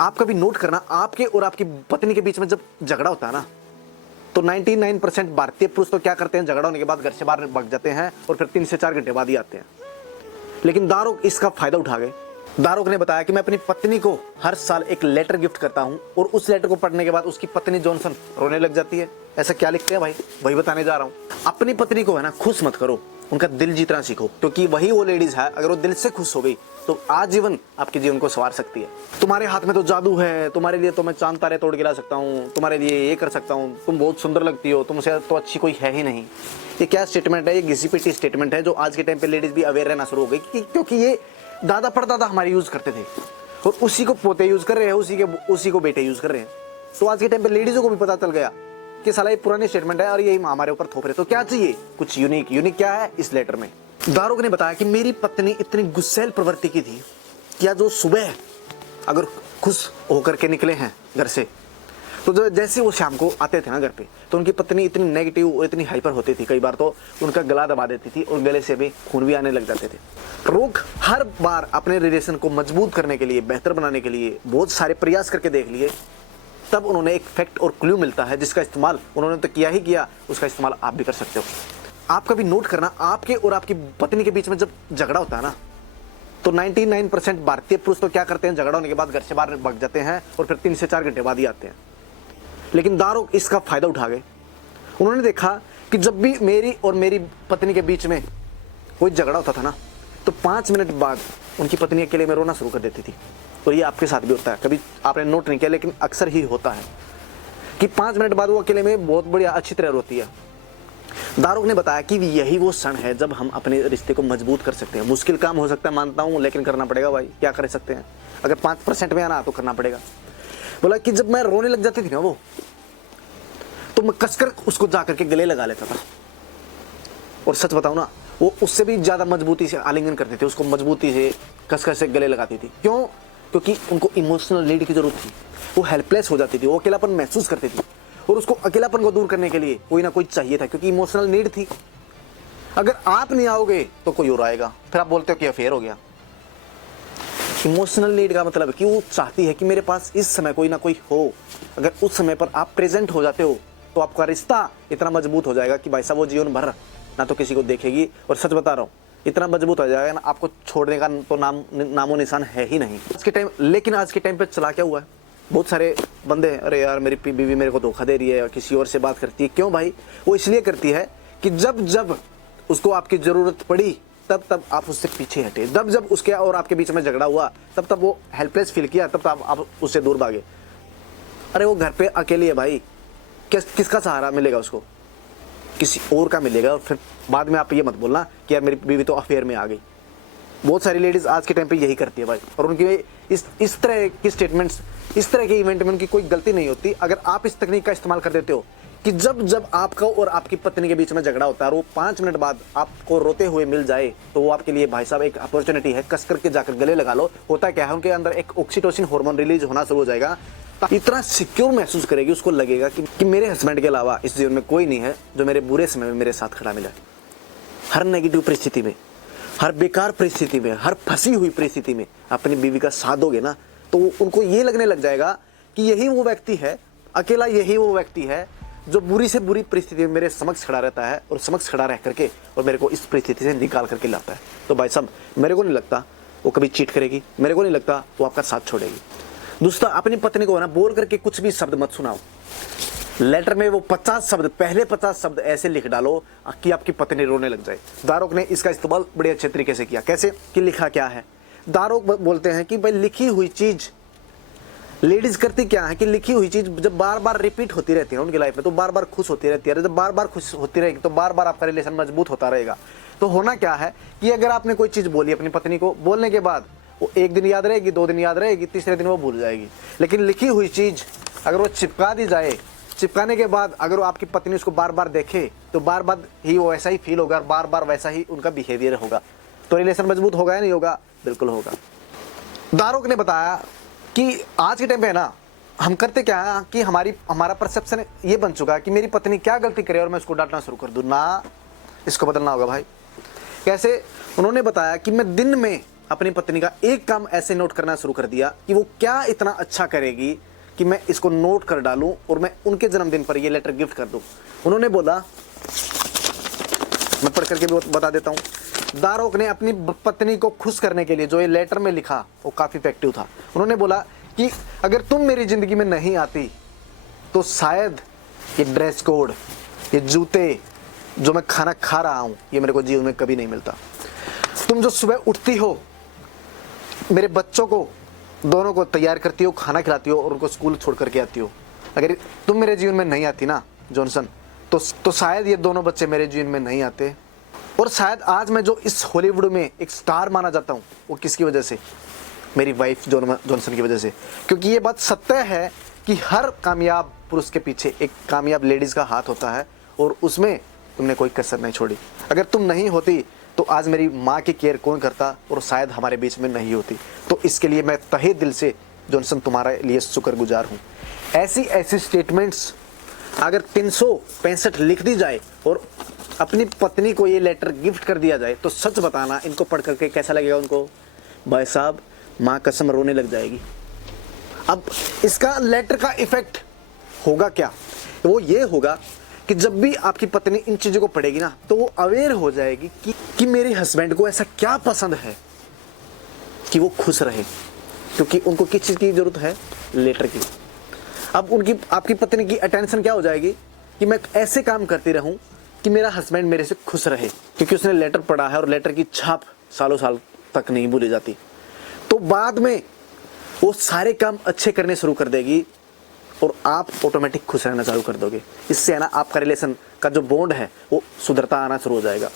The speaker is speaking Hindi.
आप कभी नोट करना, आपके और आपकी पत्नी के बीच में जब झगड़ा होता है ना, तो 99% भारतीय पुरुष तो क्या करते हैं, झगड़ा होने के बाद घर से बाहर भाग जाते हैं और फिर 3 से 4 घंटे बाद ही आते हैं। लेकिन दारोग इसका फायदा उठा गए। दारोग ने बताया कि मैं अपनी पत्नी को हर साल एक लेटर गिफ्ट करता हूं और उस लेटर को पढ़ने के बाद उसकी पत्नी जॉनसन रोने लग जाती है। ऐसा क्या लिखते हैं भाई, वही बताने जा रहा हूं। अपनी पत्नी को है ना खुश मत करो, उनका दिल जीतना सीखो, क्योंकि वही वो लेडीज है, अगर वो दिल से खुश हो गई तो आजीवन आपके जीवन को संवार सकती है। तुम्हारे हाथ में तो जादू है, तुम्हारे लिए तो मैं चांद तारे तोड़ के ला सकता हूँ, तुम्हारे लिए ये कर सकता हूँ, तुम बहुत सुंदर लगती हो, तुमसे तो अच्छी कोई है ही नहीं। ये क्या स्टेटमेंट है, ये घिसी पिटी स्टेटमेंट है जो आज के टाइम पे लेडीज भी अवेयर रहना शुरू हो गई, क्योंकि ये दादा परदादा हमारे यूज करते थे और उसी को पोते यूज कर रहे हैं, उसी को बेटे यूज कर रहे हैं। तो आज के टाइम पे लेडीजों को भी पता चल गया कि साला ये पुराने स्टेटमेंट है और यही हमारे ऊपर थोप रहे। तो क्या चाहिए, कुछ यूनिक क्या है इस लेटर में। दारोग ने बताया कि मेरी पत्नी इतनी गुस्सैल प्रवृत्ति की थी कि जो सुबह अगर खुश होकर के निकले हैं घर से, तो जैसे वो शाम को आते थे ना घर पे, तो उनकी पत्नी इतनी नेगेटिव और इतनी हाइपर होती थी, कई बार तो उनका गला दबा देती थी और गले से भी खून भी आने लग जाते थे। रोग हर बार अपने रिलेशन को मजबूत करने के लिए, बेहतर बनाने के लिए बहुत सारे प्रयास करके देख लिए, तब उन्होंने एक फैक्ट और क्लू मिलता है जिसका इस्तेमाल उन्होंने तो किया ही किया, उसका इस्तेमाल आप भी कर सकते हो। आप कभी नोट करना, आपके और आपकी पत्नी के बीच में जब झगड़ा होता है ना, तो 99% भारतीय पुरुष तो क्या करते हैं, झगड़ा होने के बाद घर से बाहर भाग जाते हैं और फिर 3 से 4 घंटे बाद ही आते हैं। लेकिन दारोग इसका फायदा उठा गए। उन्होंने देखा कि जब भी मेरी और मेरी पत्नी के बीच में कोई झगड़ा होता था ना, तो 5 मिनट बाद उनकी पत्नी अकेले में रोना शुरू कर देती थी। और ये आपके साथ भी होता है, कभी आपने नोट नहीं किया लेकिन अक्सर ही होता है कि 5 मिनट बाद वो अकेले में बहुत बढ़िया अच्छी तरह रोती है। दारोग ने बताया कि यही वो क्षण है जब हम अपने रिश्ते को मजबूत कर सकते हैं। मुश्किल काम हो सकता है, मानता हूं, लेकिन करना पड़ेगा भाई, क्या कर सकते हैं। अगर 5% में आना तो करना पड़ेगा। बोला कि जब मैं रोने लग जाती थी ना वो, तो मैं कसकर उसको जाकर के गले लगा लेता था और सच बताऊं ना, वो उससे भी ज्यादा मजबूती से आलिंगन करते थे, उसको मजबूती से कसकर से गले लगाती थी। क्यों? क्योंकि उनको इमोशनल नीड की जरूरत थी। वो हेल्पलेस हो जाती थी, वो अकेलापन महसूस करती थी और उसको अकेलापन को दूर करने के लिए कोई ना कोई चाहिए था, क्योंकि इमोशनल नीड थी। अगर आप नहीं आओगे तो कोई और आएगा, फिर आप बोलते हो कि अफेयर हो गया। इमोशनल नीड का मतलब है कि वो चाहती है कि मेरे पास इस समय कोई ना कोई हो। अगर उस समय पर आप प्रेजेंट हो जाते हो तो आपका रिश्ता इतना मजबूत हो जाएगा कि भाई साहब वो जीवन भर ना तो किसी को देखेगी, और सच बता रहा हूँ इतना मजबूत हो जाएगा ना, आपको छोड़ने का तो नामो निशान है ही नहीं आज के टाइम। लेकिन आज के टाइम पे चला क्या हुआ है, बहुत सारे बंदे, अरे यार मेरी बीवी मेरे को धोखा दे रही है, किसी और से बात करती है। क्यों भाई? वो इसलिए करती है कि जब जब उसको आपकी जरूरत पड़ी तब तब आप उससे पीछे हटे, जब जब उसके और आपके बीच में झगड़ा हुआ तब तब वो हेल्पलेस फील किया, तब तब आप उससे दूर भागे। अरे वो घर पे अकेली है भाई, किसका सहारा मिलेगा उसको? किसी और का मिलेगा। और फिर बाद में आप ये मत बोलना कि यार मेरी बीवी तो अफेयर में आ गई। बहुत सारी लेडीज आज के टाइम पे यही करती है भाई, और उनकी इस तरह की स्टेटमेंट्स, इस तरह के इवेंट में उनकी कोई गलती नहीं होती। अगर आप इस तकनीक का इस्तेमाल कर देते हो कि जब जब आपका और आपकी पत्नी के बीच में झगड़ा होता है और वो 5 मिनट बाद आपको रोते हुए मिल जाए, तो वो आपके लिए भाई साहब एक अपॉर्चुनिटी है। कस करके जाकर गले लगा लो। होता क्या है, उनके अंदर एक ऑक्सीटोसिन हार्मोन रिलीज होना शुरू हो जाएगा। इतना सिक्योर महसूस करेगी, उसको लगेगा कि मेरे हस्बैंड के अलावा इस जीवन में कोई नहीं है जो मेरे बुरे समय में मेरे साथ खड़ा मिला। हर नेगेटिव परिस्थिति में, हर बेकार परिस्थिति में, हर फंसी हुई परिस्थिति में अपनी बीवी का साथ दोगे ना, तो उनको ये लगने लग जाएगा कि यही वो व्यक्ति है, अकेला यही वो व्यक्ति है जो बुरी से बुरी परिस्थिति में मेरे समक्ष खड़ा रहता है और समक्ष खड़ा रह करके और मेरे को इस परिस्थिति से निकाल करके लाता है। तो भाई साहब मेरे को नहीं लगता वो कभी चीट करेगी, मेरे को नहीं लगता वो आपका साथ छोड़ेगी। दूसरा, अपनी पत्नी को ना बोल करके कुछ भी शब्द मत सुनाओ। लेटर में वो 50 शब्द, पहले 50 शब्द ऐसे लिख डालो कि आपकी पत्नी रोने लग जाए। दारोग ने इसका इस्तेमाल बड़े अच्छे तरीके से किया। कैसे कि लिखा क्या है, दारोग बोलते हैं कि भाई लिखी हुई चीज, लेडीज करती क्या है कि लिखी हुई चीज जब बार बार रिपीट होती रहती है उनकी लाइफ में, तो बार बार खुश होती रहती है। जब बार बार खुश होती रहेगी तो बार बार आपका रिलेशन मजबूत होता रहेगा। तो होना क्या है कि अगर आपने कोई चीज बोली अपनी पत्नी को, बोलने के बाद वो 1 दिन याद रहेगी, 2 दिन याद रहेगी, तीसरे दिन वो भूल जाएगी। लेकिन लिखी हुई चीज अगर वो चिपका दी जाए, चिपकाने के बाद अगर वो आपकी पत्नी उसको बार बार देखे, तो बार बार ही वो ऐसा ही फील होगा, बार बार वैसा ही उनका बिहेवियर होगा। तो रिलेशन मजबूत होगा या नहीं होगा? बिल्कुल होगा। दारोग ने बताया कि आज के टाइम पे ना हम करते क्या है कि हमारा परसेप्शन ये बन चुका है कि मेरी पत्नी क्या गलती करे और मैं उसको डांटना शुरू कर दूं। ना, इसको बदलना होगा भाई। कैसे? उन्होंने बताया कि मैं दिन में अपनी पत्नी का एक काम ऐसे नोट करना शुरू कर दिया कि वो क्या इतना अच्छा करेगी कि मैं इसको नोट कर डालूं और मैं उनके जन्मदिन पर ये लेटर गिफ्ट कर दूं। उन्होंने बोला, मैं पढ़ करके भी बता देता हूं। दारोक ने अपनी पत्नी को खुश करने के लिए जो ये लेटर में लिखा वो काफी इफेक्टिव था। उन्होंने बोला कि अगर तुम मेरी जिंदगी में नहीं आती तो शायद ये ड्रेस कोड, ये जूते, जो मैं खाना खा रहा हूं, ये मेरे को जीवन में कभी नहीं मिलता। तुम जो सुबह उठती हो, मेरे बच्चों को दोनों को तैयार करती हो, खाना खिलाती हो और उनको स्कूल छोड़ करके आती हो, अगर तुम मेरे जीवन में नहीं आती ना जॉनसन, तो शायद ये दोनों बच्चे मेरे जीवन में नहीं आते। और शायद आज मैं जो इस हॉलीवुड में एक स्टार माना जाता हूँ वो किसकी वजह से? मेरी वाइफ जॉनसन की वजह से। क्योंकि ये बात सत्य है कि हर कामयाब पुरुष के पीछे एक कामयाब लेडीज का हाथ होता है और उसमें तुमने कोई कसर नहीं छोड़ी। अगर तुम नहीं होती तो आज मेरी माँ की केयर कौन करता और शायद हमारे बीच में नहीं होती। तो इसके लिए मैं तहे दिल से जॉनसन तुम्हारे लिए शुक्रगुजार हूँ। ऐसी ऐसी स्टेटमेंट्स अगर 365 लिख दी जाए और अपनी पत्नी को ये लेटर गिफ्ट कर दिया जाए तो सच बताना इनको पढ़ करके कैसा लगेगा उनको? भाई साहब, माँ कसम रोने लग जाएगी। अब इसका लेटर का इफेक्ट होगा क्या? वो ये होगा कि जब भी आपकी पत्नी इन चीज़ों को पढ़ेगी ना तो वो अवेयर हो जाएगी कि मेरे हस्बैंड को ऐसा क्या पसंद है कि वो खुश रहे। क्योंकि उनको किस चीज़ की ज़रूरत है? लेटर की। अब आपकी पत्नी की अटेंशन क्या हो जाएगी कि मैं ऐसे काम करती रहूं कि मेरा हस्बैंड मेरे से खुश रहे, क्योंकि उसने लेटर पढ़ा है और लेटर की छाप सालों साल तक नहीं भूली जाती। तो बाद में वो सारे काम अच्छे करने शुरू कर देगी और आप ऑटोमेटिक खुश रहना चालू कर दोगे। इससे है ना आपका रिलेशन का जो बॉन्ड है वो सुधरता आना शुरू हो जाएगा।